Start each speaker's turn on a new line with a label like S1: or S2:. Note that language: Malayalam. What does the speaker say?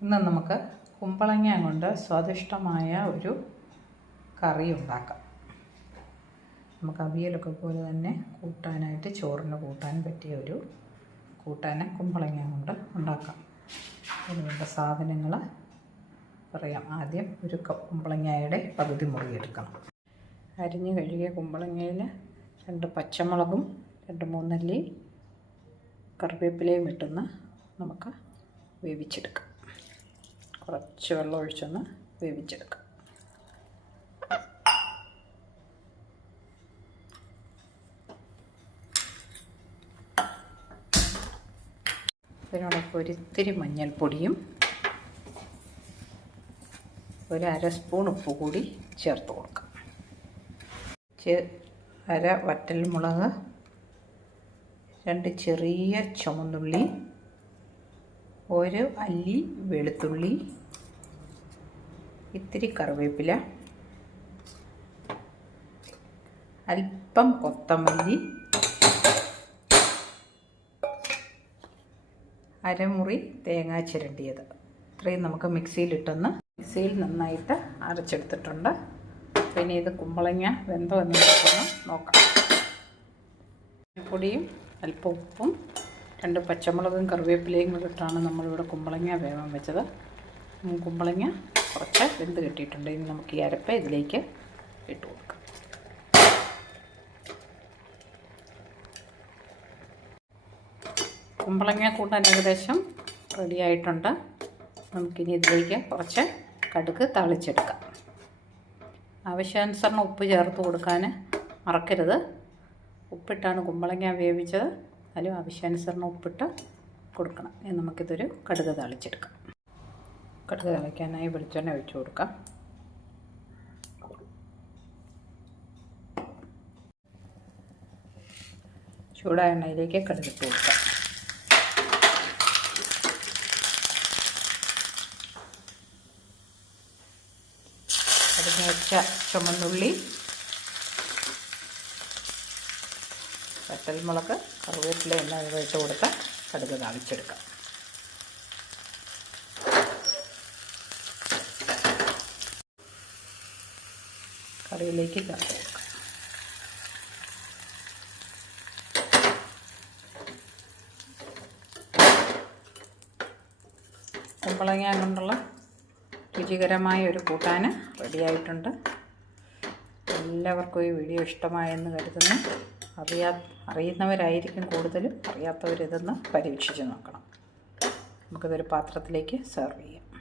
S1: ഇന്ന് നമുക്ക് കുമ്പളങ്ങ കൊണ്ട് സ്വാദിഷ്ടമായ ഒരു കറി ഉണ്ടാക്കാം. നമുക്ക് അവിയലൊക്കെ പോലെ തന്നെ കൂട്ടാനായിട്ട് ചോറിന് കൂട്ടാൻ പറ്റിയ ഒരു കൂട്ടാനെ കുമ്പളങ്ങ കൊണ്ട് ഉണ്ടാക്കാം. അതിനുവേണ്ട സാധനങ്ങൾ പറയാം. ആദ്യം ഒരു കുമ്പളങ്ങയുടെ പകുതി മുറിയെടുക്കണം അരിഞ്ഞു കഴുകിയ കുമ്പളങ്ങയിൽ രണ്ട് പച്ചമുളകും രണ്ട് മൂന്നല്ലി കറിവേപ്പിലയും ഇട്ടെന്ന് നമുക്ക് വേവിച്ചെടുക്കാം. കുറച്ച് വെള്ളം ഒഴിച്ചൊന്ന് വേവിച്ചെടുക്കാം. ഇതിനോടൊപ്പം ഒരിത്തിരി മഞ്ഞൾപ്പൊടിയും ഒരു അര സ്പൂൺ ഉപ്പ് കൂടി ചേർത്ത് കൊടുക്കാം. അര വറ്റൽമുളക് രണ്ട് ചെറിയ ചുമന്നുള്ളി ഒരു അല്ലി വെളുത്തുള്ളി ഇത്തിരി കറിവേപ്പില അല്പം കൊത്തമല്ലി അരമുറി തേങ്ങാ ചിരണ്ടിയത്. ഇത്രയും നമുക്ക് മിക്സിയിലിട്ടൊന്ന് മിക്സിയിൽ നന്നായിട്ട് അരച്ചെടുത്തിട്ടുണ്ട്. പിന്നെ ഇത് കുമ്പളങ്ങ വെന്തോ എന്ന് നോക്കാം. പൊടിയും അല്പം ഉപ്പും രണ്ട് പച്ചമുളകും കറിവേപ്പിലയും കൂടെ ഇട്ടാണ് നമ്മളിവിടെ കുമ്പളങ്ങ വേവാൻ വെച്ചത്. കുമ്പളങ്ങ കുറച്ച് വെന്ത് കിട്ടിയിട്ടുണ്ട്. ഇനി നമുക്ക് ഈ അരപ്പ് ഇതിലേക്ക് ഇട്ട് കൊടുക്കാം. കുമ്പളങ്ങ കൂട്ടാൻ ഏകദേശം റെഡി ആയിട്ടുണ്ട്. നമുക്കിനി ഇതിലേക്ക് കുറച്ച് കടുക്ക് തളിച്ചെടുക്കാം. ആവശ്യാനുസരണം ഉപ്പ് ചേർത്ത് കൊടുക്കാൻ മറക്കരുത്. ഉപ്പിട്ടാണ് കുമ്പളങ്ങ വേവിച്ചത്. അതിലും ആവശ്യാനുസരണം ഉപ്പിട്ട് കൊടുക്കണം. നമുക്കിതൊരു കടുക് തളിച്ചെടുക്കാം. കടുക് തളിക്കാനായി വെളിച്ചെണ്ണ ഒഴിച്ചു കൊടുക്കാം. ചൂടായ എണ്ണയിലേക്ക് കടുകിട്ട് കൊടുക്കാം. വെച്ച ചുമന്നുള്ളി വറ്റൽമുളക് കറിവേപ്പില എന്നിവ ഇട്ട് കൊടുത്ത് കടുക് താളിച്ചെടുക്കാം. കറിയിലേക്ക് കുമ്പളങ്ങ കൊണ്ടുള്ള രുചികരമായ ഒരു കൂട്ടാൻ റെഡിയായിട്ടുണ്ട്. എല്ലാവർക്കും ഈ വീഡിയോ ഇഷ്ടമായെന്ന് കരുതുന്നു. അറിയാ അറിയുന്നവരായിരിക്കും കൂടുതലും. അറിയാത്തവരിതൊന്ന് പരീക്ഷിച്ച് നോക്കണം. നമുക്കിതൊരു പാത്രത്തിലേക്ക് സെർവ് ചെയ്യാം.